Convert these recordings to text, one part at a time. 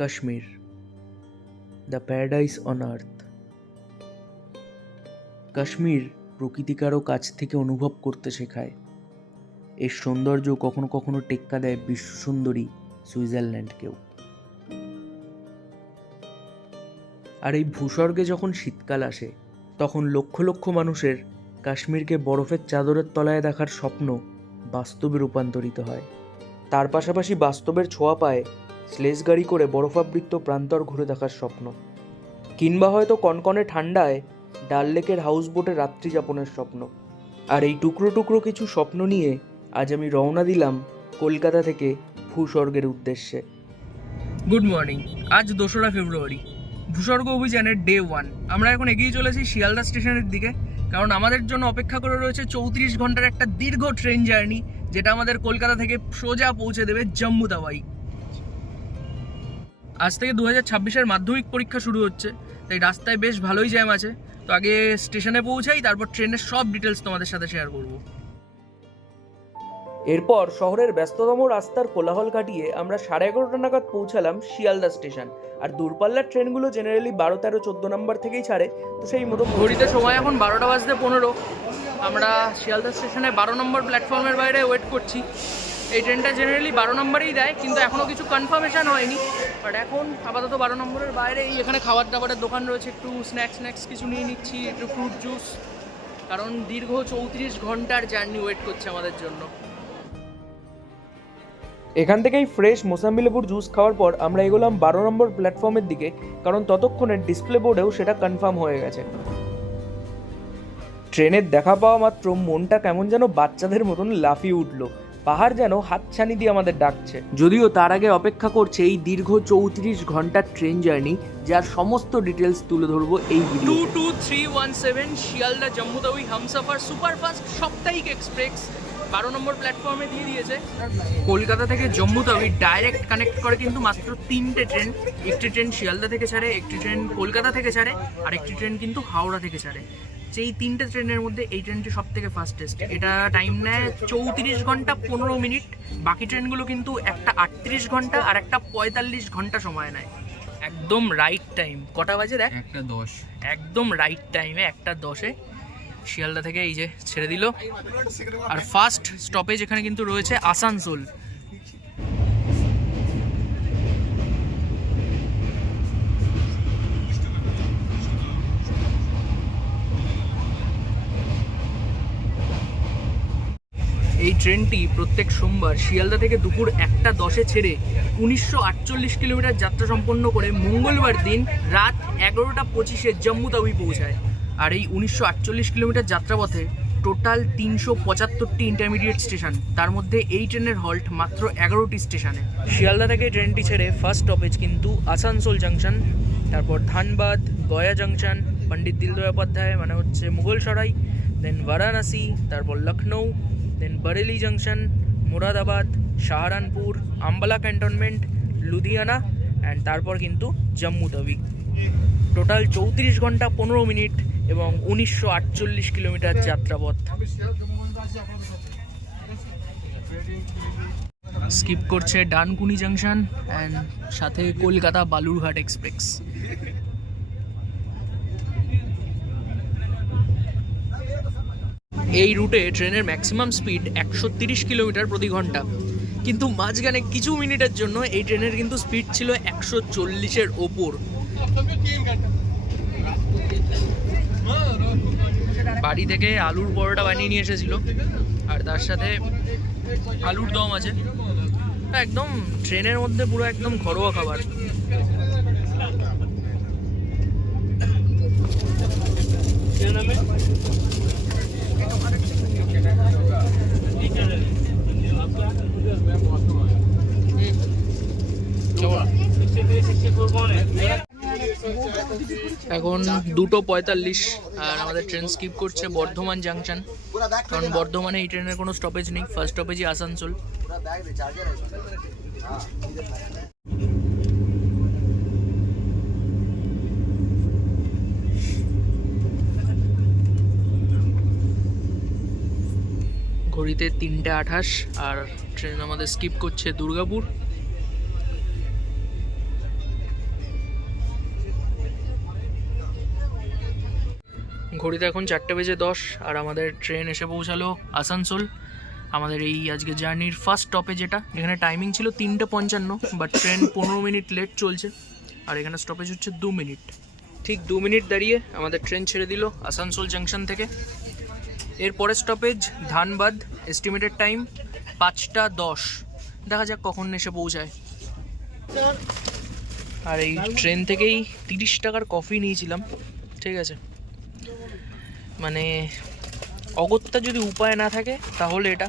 Kashmir, the paradise on earth. Kashmir প্রকৃতিকে আরও কাছ থেকে অনুভব করতে শেখায়। এর সৌন্দর্য কখনো কখনো টেক্কা দেয় বিশ্বসুন্দরী সুইজারল্যান্ডকেও। আর এই ভূস্বর্গে যখন শীতকাল আসে, তখন লক্ষ লক্ষ মানুষের কাশ্মীরকে বরফের চাদরের তলায় দেখার স্বপ্ন বাস্তবে রূপান্তরিত হয়। তার পাশাপাশি বাস্তবের ছোঁয়া পায় স্লেজ গাড়ি করে বরফাবৃত প্রান্তর ঘুরে দেখার স্বপ্ন, কিংবা হয়তো কনকনে ঠান্ডায় ডাল লেকের হাউস বোটে রাত্রি যাপনের স্বপ্ন। আর এই টুকরো টুকরো কিছু স্বপ্ন নিয়ে আজ আমি রওনা দিলাম কলকাতা থেকে ভূস্বর্গের উদ্দেশ্যে। Good morning. আজ 2রা ফেব্রুয়ারি, ভূস্বর্গ অভিযানের ডে 1। আমরা এখন এগিয়ে চলেছি শিয়ালদা স্টেশনের দিকে, কারণ আমাদের জন্য অপেক্ষা করে রয়েছে 34 ঘন্টার একটা দীর্ঘ ট্রেন জার্নি, যেটা আমাদের কলকাতা থেকে সোজা পৌঁছে দেবে জম্মু তাওয়াই। আজ থেকে 2026-এর মাধ্যমিক পরীক্ষা শুরু হচ্ছে, তাই রাস্তায় বেশ ভালোই জ্যাম আছে। তো আগে স্টেশনে পৌঁছাই, তারপর ট্রেনের সব ডিটেলস তোমাদের সাথে শেয়ার করব। এরপর শহরের ব্যস্ততম রাস্তার কোলাহল কাটিয়ে আমরা 11:30 নাগাদ পৌঁছালাম শিয়ালদা স্টেশন। আর দূরপাল্লার ট্রেনগুলো জেনারেলি 12, 13, 14 নম্বর থেকেই ছাড়ে, তো সেই মতো ঘড়িতে সময় এখন 12:15। আমরা শিয়ালদা স্টেশনে 12 নম্বর প্ল্যাটফর্মের বাইরে ওয়েট করছি। এই ট্রেনটা জেনারেলি 12 নম্বরেই দেয়, কিন্তু এখনও কিছু কনফার্মেশন হয়নি। বাট এখন আপাতত 12 নম্বরের বাইরে এখানে খাবার দাবারের দোকান রয়েছে, একটু স্ন্যাক্স কিছু নিয়ে নিচ্ছি, একটু ফ্রুট জুস, কারণ দীর্ঘ 34 ঘন্টার জার্নি ওয়েট করছে আমাদের জন্য। এখান থেকেই ফ্রেশ মোসাম্বি লেবুর জুস খাওয়ার পর আমরা এগোলাম 12 নম্বর প্ল্যাটফর্মের দিকে, কারণ ততক্ষণে ডিসপ্লে বোর্ডেও সেটা কনফার্ম হয়ে গেছে। ট্রেনের দেখা পাওয়া মাত্র মনটা কেমন যেন বাচ্চাদের মতন লাফিয়ে উঠলো। পাহাড় যেন হাতছানি দিয়ে আমাদের ডাকছে। যদিও তার আগে অপেক্ষা করছে এই দীর্ঘ 34 ঘন্টার ট্রেন জার্নি, যার সমস্ত ডিটেলস তুলে ধরবো এই ভিডিও। 22317 শিয়ালদা জম্মু তাওয়াই হামসফর সুপারফাস্ট সাপ্তাহিক এক্সপ্রেস 12 নম্বর প্ল্যাটফর্মে দিয়ে দিয়েছে। কলকাতা থেকে জম্মু তাওয়াই ডাইরেক্ট কানেক্ট করে কিন্তু মাত্র 3টে ট্রেন। একটি ট্রেন শিয়ালদা থেকে ছাড়ে, একটি ট্রেন কলকাতা থেকে ছাড়ে, আর একটি ট্রেন কিন্তু হাওড়া থেকে ছাড়ে। সেই 3টে ট্রেনের মধ্যে এই ট্রেনটি সব থেকে ফাস্টেস্ট। এটা টাইম নেয় 34 ঘন্টা 15 মিনিট। বাকি ট্রেনগুলো কিন্তু একটা 38 ঘন্টা আর একটা 45 ঘন্টা সময় নেয়। একদম রাইট টাইম। কটা বাজে দেখ? 1:10। একদম রাইট টাইমে 1:10-এ শিয়ালদা থেকে এই যে ছেড়ে দিল। আর ফার্স্ট স্টপেজ এখানে কিন্তু রয়েছে আসানসোল। এই ট্রেনটি প্রত্যেক সোমবার শিয়ালদা থেকে দুপুর 1:10-এ ছেড়ে 1948 কিলোমিটার যাত্রা সম্পন্ন করে মঙ্গলবার দিন রাত 11:25-এ জম্মু তাওয়াই পৌঁছায়। আর এই 1948 কিলোমিটার যাত্রাপথে টোটাল 375টি ইন্টারমিডিয়েট স্টেশন, তার মধ্যে এই ট্রেনের হল্ট মাত্র 11টি স্টেশনে। শিয়ালদা থেকে ট্রেনটি ছেড়ে ফার্স্ট স্টপেজ কিন্তু আসানসোল জাংশন, তারপর ধানবাদ, গয়া জাংশন, পণ্ডিত দীনদয়াল উপাধ্যায় মানে হচ্ছে মুঘলসরাই, দেন বারাণসী, তারপর Lucknow, then Bareilly junction, Moradabad, Saharanpur, Ambala cantonment, Ludhiana, and তারপর কিন্তু জম্মু তাওয়াই। টোটাল 34 ঘন্টা 15 মিনিট এবং 1948 কিলোমিটার যাত্রাপথ। স্কিপ করছে ডানকুনি জাংশন অ্যান্ড সাথে কলকাতা বালুরঘাট এক্সপ্রেস। এই রুটে ট্রেনের ম্যাক্সিমাম স্পিড 130 কিলোমিটার প্রতি ঘন্টা, কিন্তু মাঝখানে কিছু মিনিটের জন্য এই ট্রেনের কিন্তু স্পিড ছিল 140-এর ওপর। বাড়ি থেকে আলুর পরোটা বানিয়ে নিয়ে এসেছিল, আর তার সাথে আলুর দম আছে। একদম ট্রেনের মধ্যে পুরো একদম ঘরোয়া খাবার। এখন 2:45 আর আমাদের ট্রেন স্কিপ করছে বর্ধমান জাংশন, কারণ বর্ধমানে এই ট্রেনের কোনো স্টপেজ নেই। ফার্স্ট স্টপেজই আসানসোল। ঘড়িতে 3:28 আর ট্রেন আমাদের স্কিপ করছে দুর্গাপুর। ঘড়িতে এখন 4:10 আর আমাদের ট্রেন এসে পৌঁছালো আসানসোল। আমাদের এই আজকে জার্নির ফার্স্ট স্টপেজ এটা। এখানে টাইমিং ছিল 3:55, বাট ট্রেন 15 মিনিট লেট চলছে। আর এখানে স্টপেজ হচ্ছে 2 মিনিট। ঠিক 2 মিনিট দাঁড়িয়ে আমাদের ট্রেন ছেড়ে দিল আসানসোল জাংশন থেকে। এরপরে স্টপেজ ধানবাদ, এস্টিমেটেড টাইম 5:10। দেখা যাক কখন এসে পৌঁছায়। আর এই ট্রেন থেকেই 30 টাকার কফি নিয়েছিলাম, ঠিক আছে। মানে অগত্যা যদি উপায় না থাকে তাহলে এটা,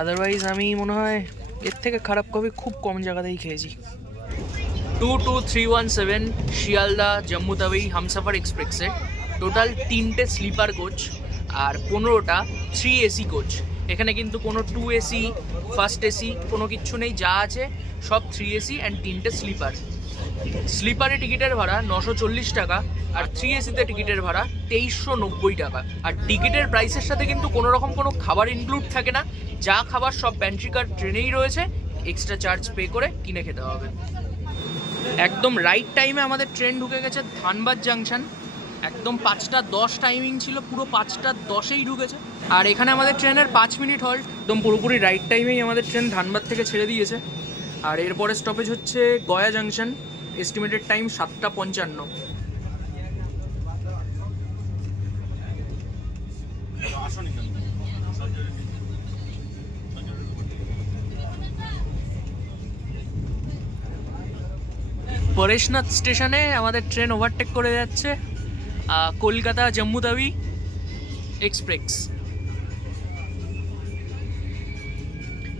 আদারওয়াইজ আমি মনে হয় এর থেকে খারাপ কফি খুব কম জায়গাতেই খেয়েছি। 22317 শিয়ালদা জম্মু তাওয়াই হামসফর এক্সপ্রেসে টোটাল 3টে স্লিপার কোচ আর 15টা 3 এসি কোচ। এখানে কিন্তু কোনো 2 এসি ফার্স্ট এসি কোনো কিচ্ছু নেই, যা আছে সব 3 এসি অ্যান্ড 3টে স্লিপার। স্লিপারে টিকিটের ভাড়া 940 টাকা আর 3 এসিতে টিকিটের ভাড়া 2390 টাকা। আর টিকিটের প্রাইসের সাথে কিন্তু কোনো রকম কোনো খাবার ইনক্লুড থাকে না, যা খাবার সব প্যান্ট্রি কার ট্রেনেই রয়েছে, এক্সট্রা চার্জ পে করে কিনে খেতে হবে। একদম রাইট টাইমে আমাদের ট্রেন ঢুকে গেছে ধানবাদ জাংশন। একদম 5:10 টাইমিং ছিল, পুরো 5:10-এই ঢুকেছে। আর এখানে আমাদের ট্রেনের 5 মিনিট হল্ট। একদম পুরোপুরি রাইট টাইমেই আমাদের ট্রেন ধানবাদ থেকে ছেড়ে দিয়েছে। আর এরপরে স্টপেজ হচ্ছে Gaya junction, estimated time 7:55। Parasnath স্টেশনে আমাদের ট্রেন ওভারটেক করে যাচ্ছে কলকাতা জম্মু তাওয়াই এক্সপ্রেস।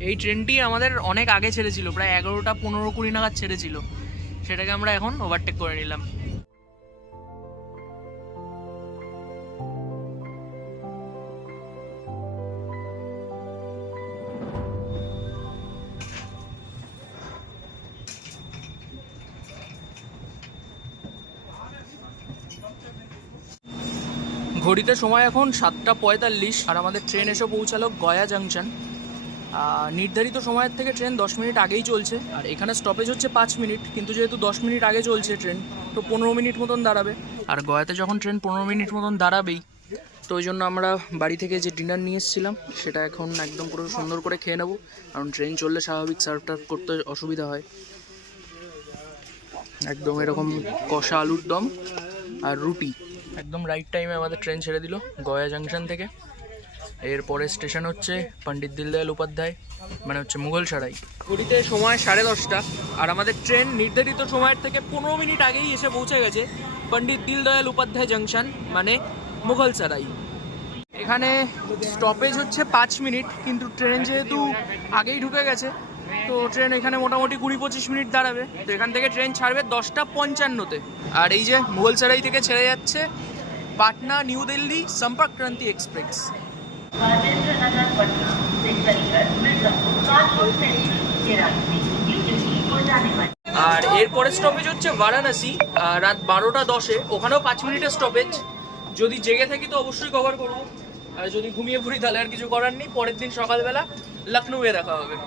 এই ট্রেনটি আমাদের অনেক আগে ছেড়েছিল, প্রায় 11:15-20 নাগাদ ছেড়েছিল। সেটাকে আমরা এখন ওভারটেক করে নিলাম। ঘড়িতে সময় এখন 7:45 আর আমাদের ট্রেন এসে পৌঁছালো গয়া জাংশন। নির্ধারিত সময়ের থেকে ট্রেন 10 মিনিট আগেই চলছে। আর এখানে স্টপেজ হচ্ছে 5 মিনিট, কিন্তু যেহেতু 10 মিনিট আগে চলছে ট্রেন, তো 15 মিনিট মতন দাঁড়াবে। আর গয়াতে যখন ট্রেন 15 মিনিট মতন দাঁড়াবেই, তো ওই জন্য আমরা বাড়ি থেকে যে ডিনার নিয়ে এসেছিলাম সেটা এখন একদম পুরো সুন্দর করে খেয়ে নেবো, কারণ ট্রেন চললে স্বাভাবিক সার্ভ টার্ভ করতে অসুবিধা হয়। একদম এরকম কষা আলুর দম আর রুটি। একদম রাইট টাইমে আমাদের ট্রেন ছেড়ে দিল গয়া জাংশন থেকে। এরপরে স্টেশন হচ্ছে পণ্ডিত দীনদয়াল উপাধ্যায়, মানে হচ্ছে মুঘলসরাই। ঘড়িতে সময় 10:30 আর আমাদের ট্রেন নির্ধারিত সময়ের থেকে 15 মিনিট আগেই এসে পৌঁছে গেছে পণ্ডিত দীনদয়াল উপাধ্যায় জাংশন, মানে মুঘলসরাই। এখানে স্টপেজ হচ্ছে 5 মিনিট, কিন্তু ট্রেন যেহেতু আগেই ঢুকে গেছে, তো ট্রেন এখানে মোটামুটি 20-25 মিনিট দাঁড়াবে। তো এখান থেকে ট্রেন ছাড়বে 10:55-তে। আর এই যে মুঘলসরাই থেকে ছেড়ে যাচ্ছে পাটনা নিউ দিল্লি সম্পর্ক ক্রান্তি এক্সপ্রেস। আর এরপরে স্টপেজ হচ্ছে বারাণসী রাত 12:10-এ। ওখানেও 5 মিনিটের স্টপেজ। যদি জেগে থাকি তো অবশ্যই কভার করবো, আর যদি ঘুমিয়ে পড়ি তাহলে আর কিছু করার নেই। পরের দিন সকালবেলা লখনৌয়ে দেখা হবে।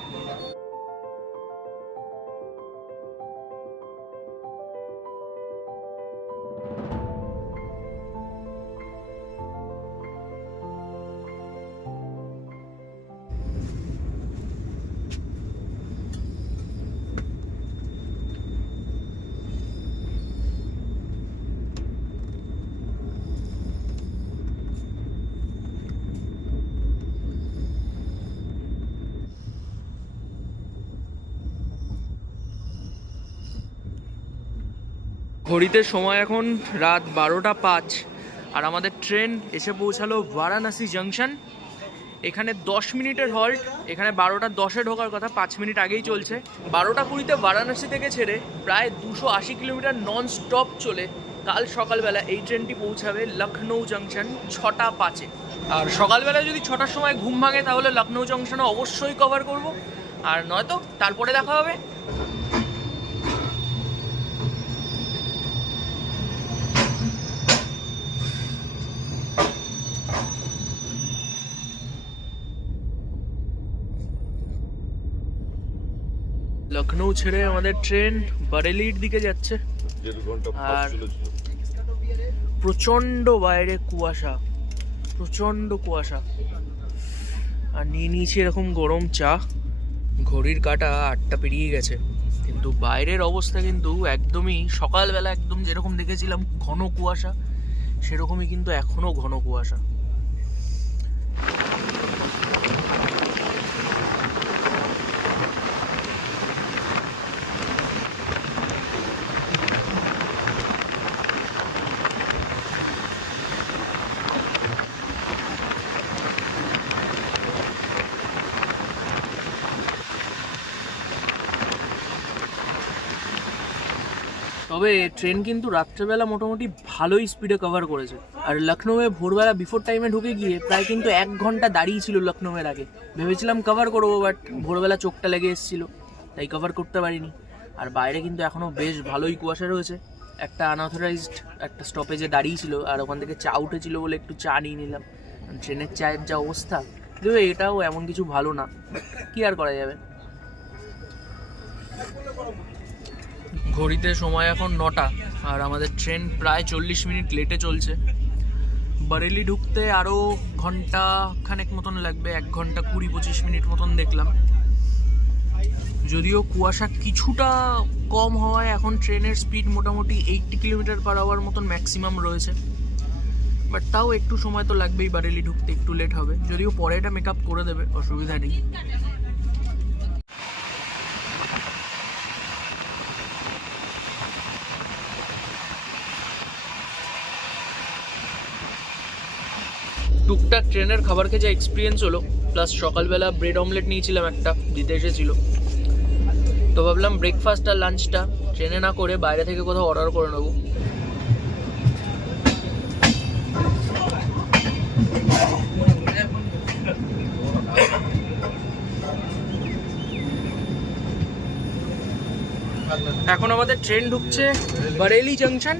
ঘড়িতে সময় এখন রাত 12:05 আর আমাদের ট্রেন এসে পৌঁছালো বারাণসী জাংশন। এখানে 10 মিনিটের হল্ট। এখানে 12:10-এ ঢোকার কথা, 5 মিনিট আগেই চলছে। 12:20-তে বারাণসী থেকে ছেড়ে প্রায় 280 কিলোমিটার নন স্টপ চলে কাল সকালবেলা এই ট্রেনটি পৌঁছাবে লখনৌ জাংশন 6:05-এ। আর সকালবেলা যদি 6টার সময় ঘুম ভাঙে তাহলে লখনৌ জাংশনে অবশ্যই কভার করব, আর নয়তো তারপরে দেখা হবে। লখনৌ ছেড়ে আমাদের ট্রেন বারেলির দিকে যাচ্ছে। আর প্রচণ্ড বাইরে কুয়াশা, প্রচণ্ড কুয়াশা। আর নিয়ে নিয়েছি এরকম গরম চা। ঘড়ির কাঁটা 8টা পেরিয়ে গেছে, কিন্তু বাইরের অবস্থা কিন্তু একদমই সকালবেলা একদম যেরকম দেখেছিলাম ঘন কুয়াশা, সেরকমই কিন্তু এখনও ঘন কুয়াশা। তবে ট্রেন কিন্তু রাত্রেবেলা মোটামুটি ভালোই স্পিডে কভার করেছে। আর লখনৌয়ে ভোরবেলা বিফোর টাইমে ঢুকে গিয়ে প্রায় কিন্তু 1 ঘন্টা দাঁড়িয়ে ছিল লখনৌয়ের আগে। ভেবেছিলাম কভার করবো, বাট ভোরবেলা চোখটা লেগে এসেছিলো, তাই কভার করতে পারিনি। আর বাইরে কিন্তু এখনও বেশ ভালোই কুয়াশা রয়েছে। একটা আনঅথরাইজড একটা স্টপেজে দাঁড়িয়ে ছিল, আর ওখান থেকে চা উঠেছিল বলে একটু চা নিয়ে নিলাম। ট্রেনের চায়ের যা অবস্থা, কিন্তু এটাও এমন কিছু ভালো না, কি আর করা যাবে। ঘড়িতে সময় এখন 9টা, আর আমাদের ট্রেন প্রায় 40 মিনিট লেটে চলছে। বারেলি ঢুকতে আরও ঘন্টা খানেক মতন লাগবে, 1 ঘন্টা 20-25 মিনিট মতন দেখলাম। যদিও কুয়াশা কিছুটা কম হওয়ায় এখন ট্রেনের স্পিড মোটামুটি 80 কিলোমিটার/আওয়ার মতন ম্যাক্সিমাম রয়েছে, বাট তাও একটু সময় তো লাগবেই। বারেলি ঢুকতে একটু লেট হবে, যদিও পরে এটা মেকআপ করে দেবে, অসুবিধা নেই। টুকটাক ট্রেনের খাবার খেয়ে যা এক্সপিরিয়েন্স হলো, প্লাস সকালবেলা ব্রেড অমলেট নিয়েছিলাম, একটা দিতে এসেছিল, তো ভাবলাম ব্রেকফাস্ট আর লাঞ্চটা ট্রেনে না করে বাইরে থেকে কোথাও অর্ডার করে নেবো। এখন আমাদের ট্রেন ঢুকছে বারেলি জাংশন,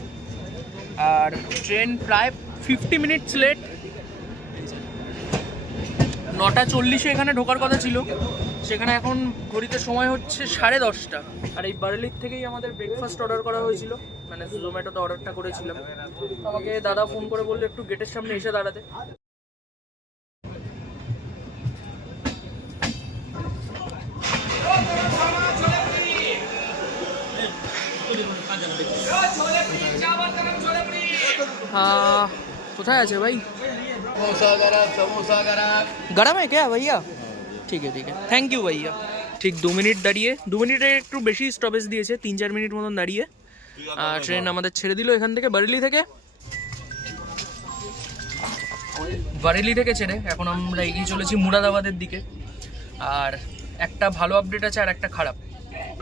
আর ট্রেন প্রায় 50 মিনিটস লেট। 9:40 এখানে ঢোকার কথা ছিল, সেখানে এখন ঘড়িতে সময় হচ্ছে 10:30। আর এই বারেলির থেকেই আমাদের ব্রেকফাস্ট অর্ডার করা হয়েছিল, মানে জোম্যাটোতে অর্ডারটা করেছিলাম। আমাকে দাদা ফোন করে বললো একটু গেটের সামনে এসে দাঁড়াতে। কোথায় আছে ভাই? গরম है क्या भैया? ठीक है थैंक यू भैया। ঠিক 2 মিনিট দাঁড়িয়ে, 2 মিনিটের একটু বেশি স্টপেজ দিয়েছে, 3-4 মিনিট মতন দাঁড়িয়ে ট্রেন আমাদের ছেড়ে দিল এখান থেকে, বারেলি থেকে। বারেলি থেকে ছেড়ে এখন আমরা এগিয়ে চলেছি মুরাদাবাদের দিকে। আর একটা ভালো আপডেট আছে আর একটা খারাপ।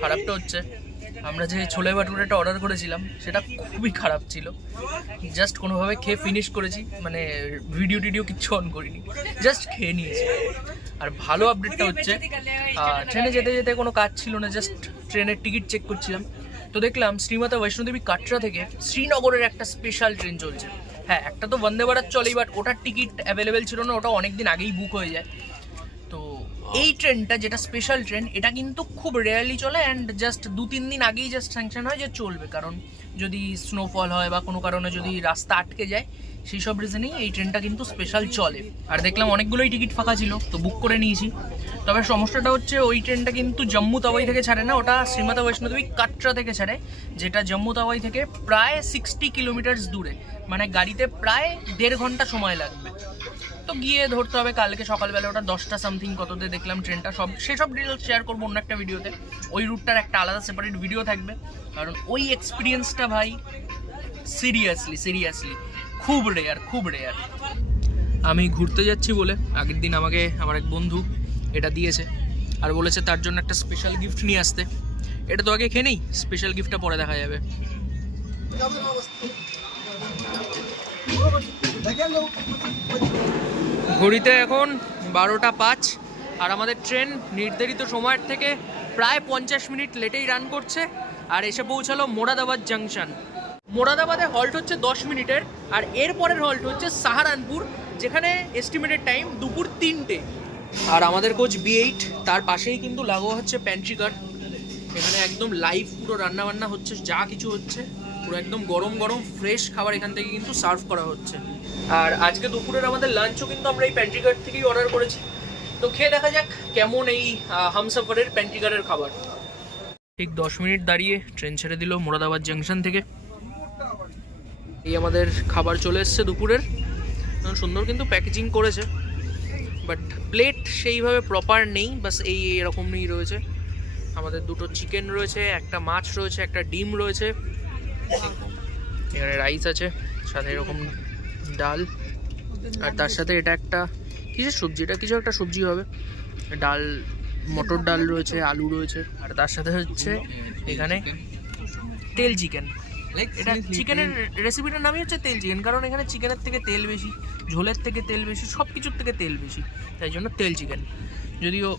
খারাপটা হচ্ছে আমরা যে ছোলে ভাটুরেটা অর্ডার করেছিলাম সেটা খুবই খারাপ ছিল। জাস্ট কোনোভাবে খেয়ে ফিনিশ করেছি, মানে ভিডিও কিচ্ছু অন করিনি, জাস্ট খেয়ে নিয়েছি। আর ভালো আপডেটটা হচ্ছে ট্রেনে যেতে যেতে কোনো কাজ ছিল না, জাস্ট ট্রেনের টিকিট চেক করছিলাম, তো দেখলাম শ্রীমাতা বৈষ্ণোদেবী কাটরা থেকে শ্রীনগরের একটা স্পেশাল ট্রেন চলছে। হ্যাঁ, একটা তো বন্দে ভারত চলেই, বাট ওটার টিকিট অ্যাভেলেবেল ছিল না, ওটা অনেকদিন আগেই বুক হয়ে যায়। তো এই ট্রেনটা যেটা স্পেশাল ট্রেন, এটা কিন্তু খুব রেয়ারলি চলে, অ্যান্ড জাস্ট 2-3 দিন আগেই জাস্ট স্যাংশন হয় যে চলবে, কারণ যদি স্নোফল হয় বা কোনো কারণে যদি রাস্তা আটকে যায়, সেই সব রিজনেই এই ট্রেনটা কিন্তু স্পেশাল চলে। আর দেখলাম অনেকগুলোই টিকিট ফাঁকা ছিল, তো বুক করে নিয়েছি। তবে সমস্যাটা হচ্ছে ওই ট্রেনটা কিন্তু জম্মু তাওয়াই থেকে ছাড়ে না, ওটা শ্রীমাতা বৈষ্ণোদেবী কাটরা থেকে ছাড়ে, যেটা জম্মু তাওয়াই থেকে প্রায় 60 কিলোমিটার দূরে, মানে গাড়িতে প্রায় 1.5 ঘন্টা সময় লাগবে। তো গিয়ে ধরতে হবে কালকে সকালবেলা, ওটা 10টা সামথিং কততে দেখলাম ট্রেনটা। সেসব ডিটেলস শেয়ার করবো অন্য একটা ভিডিওতে। ওই রুটটার একটা আলাদা সেপারেট ভিডিও থাকবে, কারণ ওই এক্সপিরিয়েন্সটা ভাই সিরিয়াসলি খুব রেয়ার। আমি ঘুরতে যাচ্ছি বলে আগের দিন আমাকে আমার এক বন্ধু এটা দিয়েছে, আর বলেছে তার জন্য একটা স্পেশাল গিফট নিয়ে আসতে। এটা তো আগে খেয়ে নেই, স্পেশাল গিফটটা পরে দেখা যাবে। ঘড়িতে এখন 12:05, আর আমাদের ট্রেন নির্ধারিত সময়ের থেকে প্রায় 50 মিনিট লেটেই রান করছে, আর এসে পৌঁছালো মোরাদাবাদ জাংশন। মোরাদাবাদে হল্ট হচ্ছে 10 মিনিটের, আর এর পরের হল্ট হচ্ছে সাহারানপুর, যেখানে এস্টিমেটেড টাইম দুপুর 3টে। আর আমাদের কোচ B8, তার পাশেই কিন্তু লাগোয়া হচ্ছে প্যান্ট্রি কার। এখানে একদম লাইভ পুরো রান্নাবান্না হচ্ছে, যা কিছু হচ্ছে পুরো একদম গরম গরম ফ্রেশ খাবার এখান থেকে কিন্তু সার্ভ করা হচ্ছে। আর আজকে দুপুরের আমাদের লাঞ্চও কিন্তু আমরা এই প্যান্ট্রি গার্ড থেকেই অর্ডার করেছি। তো খেয়ে দেখা যাক কেমন এই হামসাফারের প্যান্ট্রি গার্ডের খাবার। ঠিক 10 মিনিট দাঁড়িয়ে ট্রেন ছেড়ে দিল মুরাদাবাদ জাংশন থেকে। এই আমাদের খাবার চলে এসছে দুপুরের। সুন্দর কিন্তু প্যাকেজিং করেছে, বাট প্লেট সেইভাবে প্রপার নেই, বাস এরকমই রয়েছে। আমাদের দুটো চিকেন রয়েছে, একটা মাছ রয়েছে, একটা ডিম রয়েছে, এখানে রাইস আছে, সাথে এরকম ডাল, আর তার সাথে এটা একটা কিসের সবজি, এটা কিছু একটা সবজি হবে, ডাল, মটর ডাল রয়েছে, আলু রয়েছে, আর তার সাথে হচ্ছে এখানে তেল চিকেন। এটা চিকেনের রেসিপিটার নামই হচ্ছে তেল চিকেন, কারণ এখানে চিকেনের থেকে তেল বেশি, ঝোলের থেকে তেল বেশি, সব কিছুর থেকে তেল বেশি, তাই জন্য তেল চিকেন। যদিও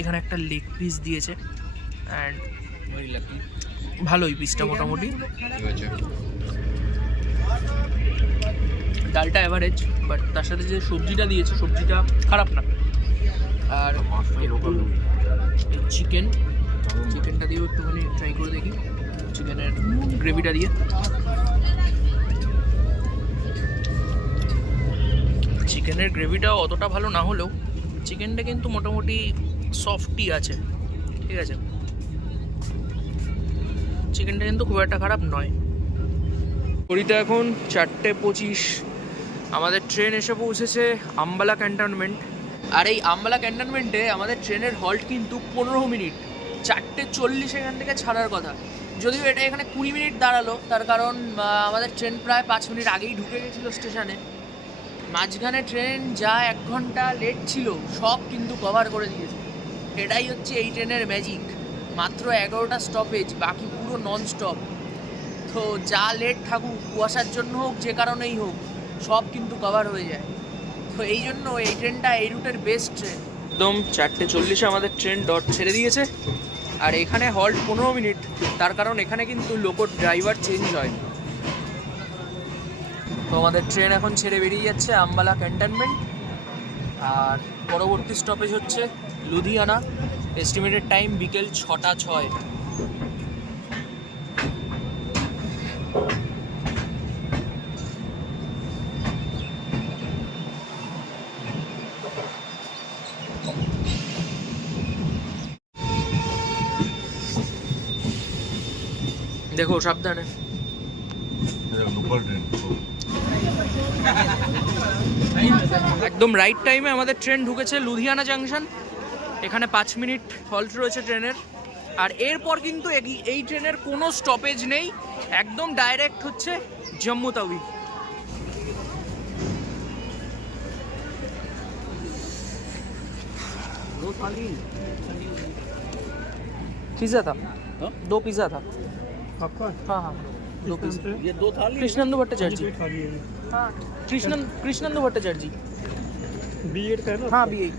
এখানে একটা লেগ পিস দিয়েছে, অ্যান্ড ভালোই পিসটা মোটামুটি। ডালটা অ্যাভারেজ, বাট তার সাথে যে সবজিটা দিয়েছে সবজিটা খারাপ না। আর চিকেনটা দিয়েও একটুখানি ট্রাই করে দেখি, চিকেনের গ্রেভিটা দিয়ে। চিকেনের গ্রেভিটা অতটা ভালো না হলেও চিকেনটা কিন্তু মোটামুটি সফটই আছে, ঠিক আছে, চিকেনটা কিন্তু খুব একটা খারাপ নয়। ঘড়িতে এখন 4:25, আমাদের ট্রেন এসে পৌঁছেছে আম্বালা ক্যান্টনমেন্ট। আর এই আম্বালা ক্যান্টনমেন্টে আমাদের ট্রেনের হল্ট কিন্তু 15 মিনিট, 4:40 এখান থেকে ছাড়ার কথা। যদিও এটা এখানে 20 মিনিট দাঁড়ালো, তার কারণ আমাদের ট্রেন প্রায় 5 মিনিট আগেই ঢুকে গেছিলো স্টেশনে। মাঝখানে ট্রেন যা 1 ঘন্টা লেট ছিল সব কিন্তু কভার করে দিয়েছে। এটাই হচ্ছে এই ট্রেনের ম্যাজিক। মাত্র 11টা স্টপেজ, বাকি পুরো নন স্টপ। তো যা লেট থাকুক, কুয়াশার জন্য হোক, যে কারণেই হোক, সব কিন্তু কভার হয়ে যায়। তো এই জন্য এই ট্রেনটা এই রুটের বেস্ট ট্রেন। একদম 4:40 আমাদের ট্রেন ডট ছেড়ে দিয়েছে, আর এখানে হল্ট 15 মিনিট, তার কারণ এখানে কিন্তু লোকো ড্রাইভার চেঞ্জ হয়। তো আমাদের ট্রেন এখন ছেড়ে বেরিয়ে যাচ্ছে আম্বালা ক্যান্টনমেন্ট, আর পরবর্তী স্টপেজ হচ্ছে লুধিয়ানা। এস্টিমেটেড টাইম বিকেল 6:06। দেখো সাবধানে, একদম রাইট টাইমে আমাদের ট্রেন ঢুকেছে লুধিয়ানা জাংশন। এখানে 5 মিনিট হল্ট রয়েছে ট্রেনের, আর এরপর কিন্তু এই ট্রেনের কোনো স্টপেজ নেই, একদম ডাইরেক্ট হচ্ছে জম্মু তাওয়ি। पिज़्ज़ा था, 2 पिज़्ज़ा था आपका। हाँ 2 पिज़्ज़ा, ये 2 थाली। कृष्णेंदु भट्टाचार्य जी, हाँ कृष्णेंदु भट्टाचार्य जी, B.Ed का है ना? हाँ B.Ed।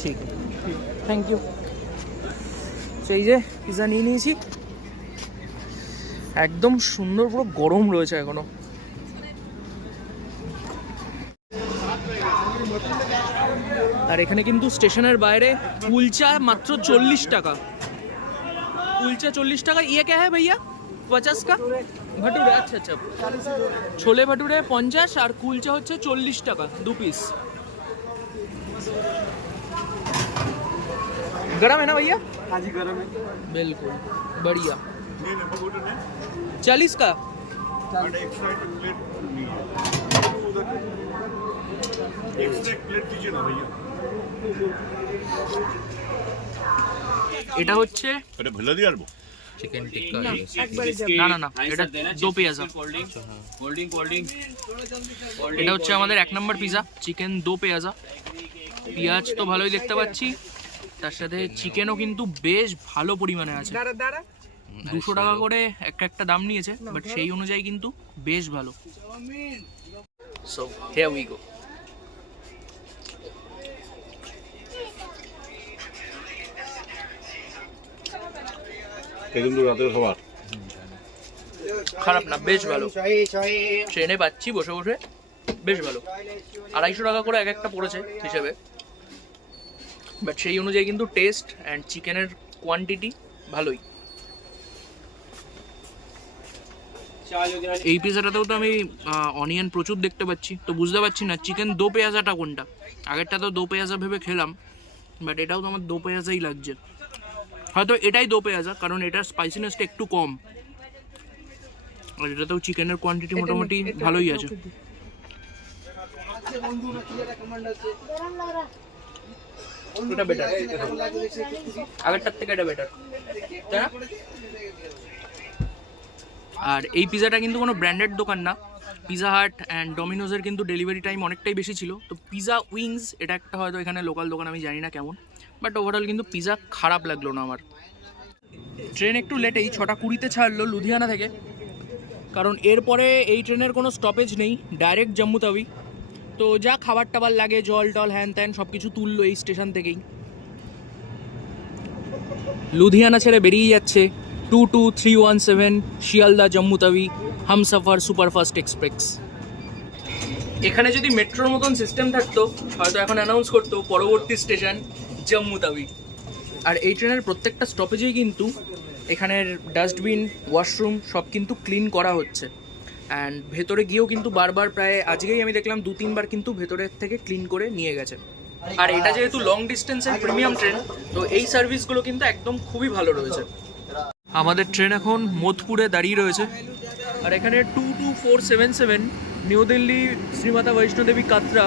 ঠিক, থ্যাংক ইউ। সেই যে পিৎজা নিয়ে নিয়েছি, একদম সুন্দর, পুরো গরম রয়েছে এখনো। আর এখানে কিন্তু স্টেশনের বাইরে কুলচা মাত্র 40 টাকা, কুলচা 40 টাকা। ইয়ে কে হ্যাঁ ভাইয়া? 50 का भटूरे। अच्छा, छोले भटूरे 50 और कुलचा হচ্ছে 40 টাকা 2 पीस। गरम है ना भैया? हाँ जी गरम है, बिल्कुल बढ़िया। 40 का এটা হচ্ছে চিকেন টিক্কা। না এটা 2 পেঁয়াজা। এটা হচ্ছে আমাদের 1 নম্বর পিজা, চিকেন 2 পেঁয়াজা। পেঁয়াজ তো ভালোই দেখতে পাচ্ছি, তার সাথে চিকেনও কিন্তু বেশ ভালো পরিমাণে আছে। 200 টাকা করে একটা দাম নিয়েছে, বাট সেই অনুযায়ী কিন্তু বেশ ভালো। So here we go. কিন্তু রাতের খাবার খারাপ না, বেশ ভালো। ট্রেনে পাচ্ছি বসে বসে, বেশ ভালো। 250 টাকা করে একটা পড়েছে হিসেবে, বাট সেই অনুযায়ী কিন্তু টেস্ট অ্যান্ড চিকেনের কোয়ান্টিটি ভালোই। এই পিজাটাতেও তো আমি অনিয়ন প্রচুর দেখতে পাচ্ছি, তো বুঝতে পারছি না চিকেন দো পেঁয়াজাটা কোনটা। আগেরটা তো দো পেঁয়াজা ভেবে খেলাম, বাট এটাও তো আমার দো পেঁয়াজাই লাগছে। হয়তো এটাই দো পেঁয়াজা, কারণ এটার স্পাইসিনেসটা একটু কম, আর এটাতেও চিকেনের কোয়ান্টিটি মোটামুটি ভালোই আছে। এটা বেটার, আগেরটার থেকে এটা বেটার, তাই না? আর এই পিজাটা কিন্তু কোনো ব্র্যান্ডেড দোকান না, পিজা হাট অ্যান্ড ডমিনোজের কিন্তু ডেলিভারি টাইম অনেকটাই বেশি ছিল। তো পিজা উইংস এটা একটা হয়তো এখানে লোকাল দোকান, আমি জানি না কেমন, বাট ওভারঅল কিন্তু পিজা খারাপ লাগলো না আমার। ট্রেন একটু লেটেই 6:20 ছাড়লো লুধিয়ানা থেকে, কারণ এরপরে এই ট্রেনের কোনো স্টপেজ নেই, ডাইরেক্ট জম্মু তাওয়ি। তো যা খাবার টাবার লাগে, জল টল হ্যান ত্যান সব কিছু তুললো এই স্টেশন থেকেই। লুধিয়ানা ছেড়ে বেরিয়ে যাচ্ছে 22317 শিয়ালদা জম্মু তাওয়ি হামসফর সুপারফাস্ট এক্সপ্রেস। এখানে যদি মেট্রোর মতন সিস্টেম থাকতো হয়তো এখন অ্যানাউন্স করতো পরবর্তী স্টেশন জম্মু তাওয়ি। আর এই ট্রেনের প্রত্যেকটা স্টপেজেই কিন্তু এখানের ডাস্টবিন, ওয়াশরুম সব কিন্তু ক্লিন করা হচ্ছে। অ্যান্ড ভেতরে গিয়েও কিন্তু বারবার, প্রায় আজকেই আমি দেখলাম 2-3 বার কিন্তু ভেতরের থেকে ক্লিন করে নিয়ে গেছে। আর এটা যেহেতু লং ডিস্টেন্সের প্রিমিয়াম ট্রেন, তো এই সার্ভিসগুলো কিন্তু একদম খুবই ভালো রয়েছে। আমাদের ট্রেন এখন মোদপুরে দাঁড়িয়ে রয়েছে, আর এখানে 22477 নিউ দিল্লি শ্রীমাতা বৈষ্ণোদেবী কাতরা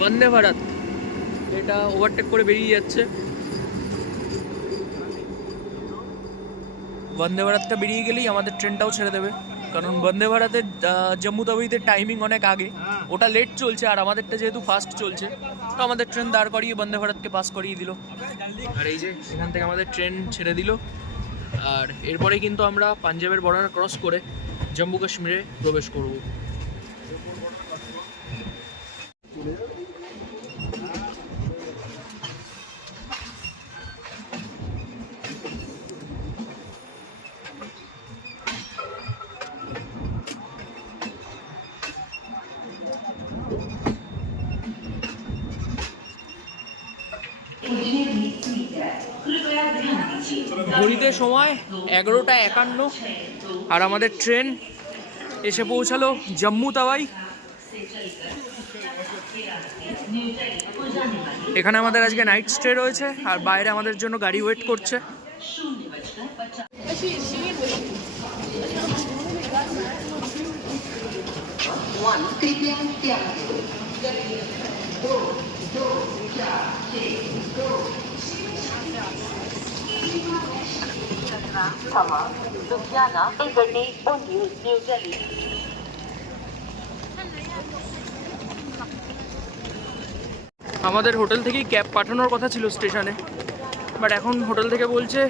বন্দে ভারত এটা ওভারটেক করে বেরিয়ে যাচ্ছে। বন্দে ভারতটা বেরিয়ে গেলেই আমাদের ট্রেনটাও ছেড়ে দেবে, কারণ বন্দে ভারতের জম্মু তাওয়িতে টাইমিং অনেক আগে, ওটা লেট চলছে, আর আমাদেরটা যেহেতু ফাস্ট চলছে, তো আমাদের ট্রেন দাঁড় করিয়ে বন্দে ভারতকে পাস করিয়ে দিল। আর এই যে এখান থেকে আমাদের ট্রেন ছেড়ে দিল, আর এরপরে কিন্তু আমরা পাঞ্জাবের বর্ডার ক্রস করে জম্মু কাশ্মীরে প্রবেশ করব। ঘড়িতে সময় 11:51, আর আমাদের ট্রেন এসে পৌঁছালো জম্মু তাওয়াই। এখানে আমাদের আজকে নাইট স্টে রয়েছে, আর বাইরে আমাদের জন্য গাড়ি ওয়েট করছে। আমাদের হোটেল থেকেই ক্যাব পাঠানোর কথা ছিল স্টেশনে, বাট এখন হোটেল থেকে বলছে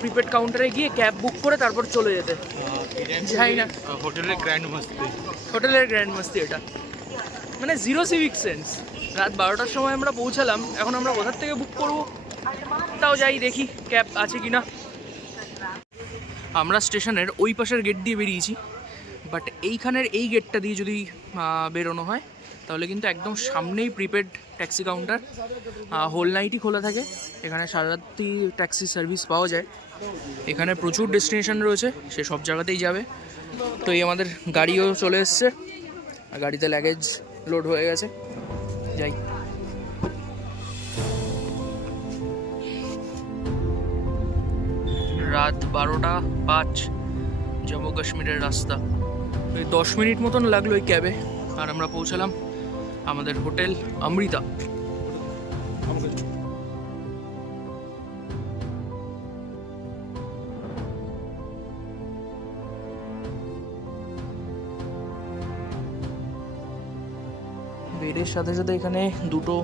প্রিপেড কাউন্টারে গিয়ে ক্যাব বুক করে তারপর চলে যেতে। যাই না, হোটেলের গ্র্যান্ড মাস্তি এটা, মানে জিরো সিভিক সেন্স। রাত 12টার সময় আমরা পৌঁছালাম, এখন আমরা কোথার থেকে বুক করব? তাও যাই দেখি ক্যাব আছে কি না। আমরা স্টেশনের ওই পাশের গেট দিয়ে বেরিয়েছি, বাট এইখানের এই গেটটা দিয়ে যদি বেরোনো হয় তাহলে কিন্তু একদম সামনেই প্রিপেড ট্যাক্সি কাউন্টার, হোল নাইটই খোলা থাকে। এখানে সারা রাত্রি ট্যাক্সি সার্ভিস পাওয়া যায়। এখানে প্রচুর ডেস্টিনেশন রয়েছে, সে সব জায়গাতেই যাবে। তো এই আমাদের গাড়িও চলে এসছে, আর গাড়িতে লাগেজ লোড হয়ে গেছে। যাই। রাত 12:05 জম্মু কাশ্মীরের রাস্তা। 10 মিনিট মতন লাগলো এই ক্যাবে, আর আমরা পৌঁছালাম আমাদের হোটেল অমৃতা। বেডের সাথে সাথে এখানে দুটো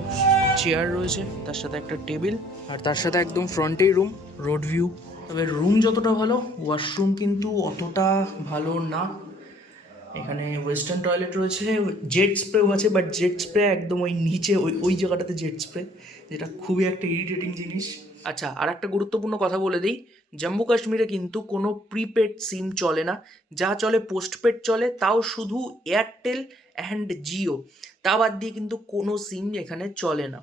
চেয়ার রয়েছে, তার সাথে একটা টেবিল, আর তার সাথে একদম ফ্রন্টেই রুম, রোড ভিউ। তবে রুম যতটা ভালো, ওয়াশরুম কিন্তু অতটা ভালো না। এখানে ওয়েস্টার্ন টয়লেট রয়েছে, জেট স্প্রেও আছে, বাট জেট স্প্রে একদম ওই নিচে ওই জায়গাটাতে জেট স্প্রে, যেটা খুবই একটা ইরিটেটিং জিনিস। আচ্ছা, আর একটা গুরুত্বপূর্ণ কথা বলে দিই, জম্মু কাশ্মীরে কিন্তু কোনো প্রিপেড সিম চলে না, যা চলে পোস্টপেড চলে, তাও শুধু এয়ারটেল অ্যান্ড জিও, তা বাদ দিয়ে কিন্তু কোনো সিম এখানে চলে না।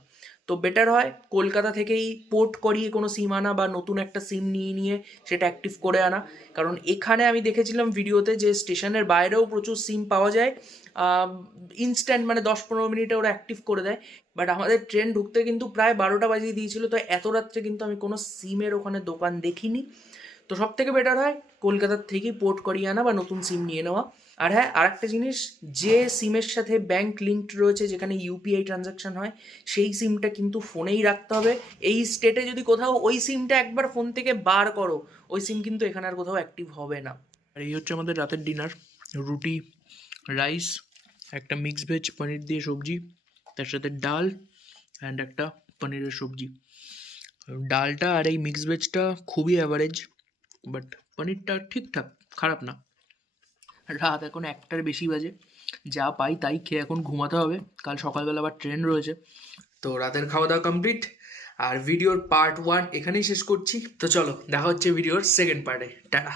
তো বেটার হয় কলকাতা থেকেই পোর্ট করিয়ে কোনো সিম আনা বা নতুন একটা সিম নিয়ে সেটা অ্যাক্টিভ করে আনা। কারণ এখানে আমি দেখেছিলাম ভিডিওতে যে স্টেশনের বাইরেও প্রচুর সিম পাওয়া যায়, ইনস্ট্যান্ট মানে 10-15 মিনিটে ওরা অ্যাক্টিভ করে দেয়। বাট আমাদের ট্রেন ঢুকতে কিন্তু প্রায় 12টা বাজিয়ে দিয়েছিল, তো এত রাত্রে কিন্তু আমি কোনো সিমের ওখানে দোকান দেখিনি। তো সব থেকে বেটার হয় কলকাতার থেকেই পোর্ট করিয়ে আনা বা নতুন সিম নিয়ে নেওয়া। আর হ্যাঁ, আরেকটা জিনিস, যে সিমের সাথে ব্যাংক লিঙ্কড রয়েছে, যেখানে ইউপিআই ট্রানজাকশন হয়, সেই সিমটা কিন্তু ফোনেই রাখতে হবে। এই স্টেটে যদি কোথাও ওই সিমটা একবার ফোন থেকে বার করো, ওই সিম কিন্তু এখানে আর কোথাও অ্যাক্টিভ হবে না। আর এই হচ্ছে আমাদের রাতের ডিনার, রুটি, রাইস, একটা মিক্স ভেজ পনির দিয়ে সবজি, তার সাথে ডাল অ্যান্ড একটা পনিরের সবজি। ডালটা আর এই মিক্স ভেজটা খুবই অ্যাভারেজ, বাট পনিরটা ঠিকঠাক, খারাপ না। রাত এখন 1টার বেশি বাজে, যা পাই তাই খেয়ে এখন ঘুমাতে হবে, কাল সকালবেলা আবার ট্রেন রয়েছে। তো রাতের খাওয়া দাওয়া কমপ্লিট, আর ভিডিওর পার্ট 1 এখানেই শেষ করছি। তো চলো দেখা হচ্ছে ভিডিওর সেকেন্ড পার্টে। টাটা।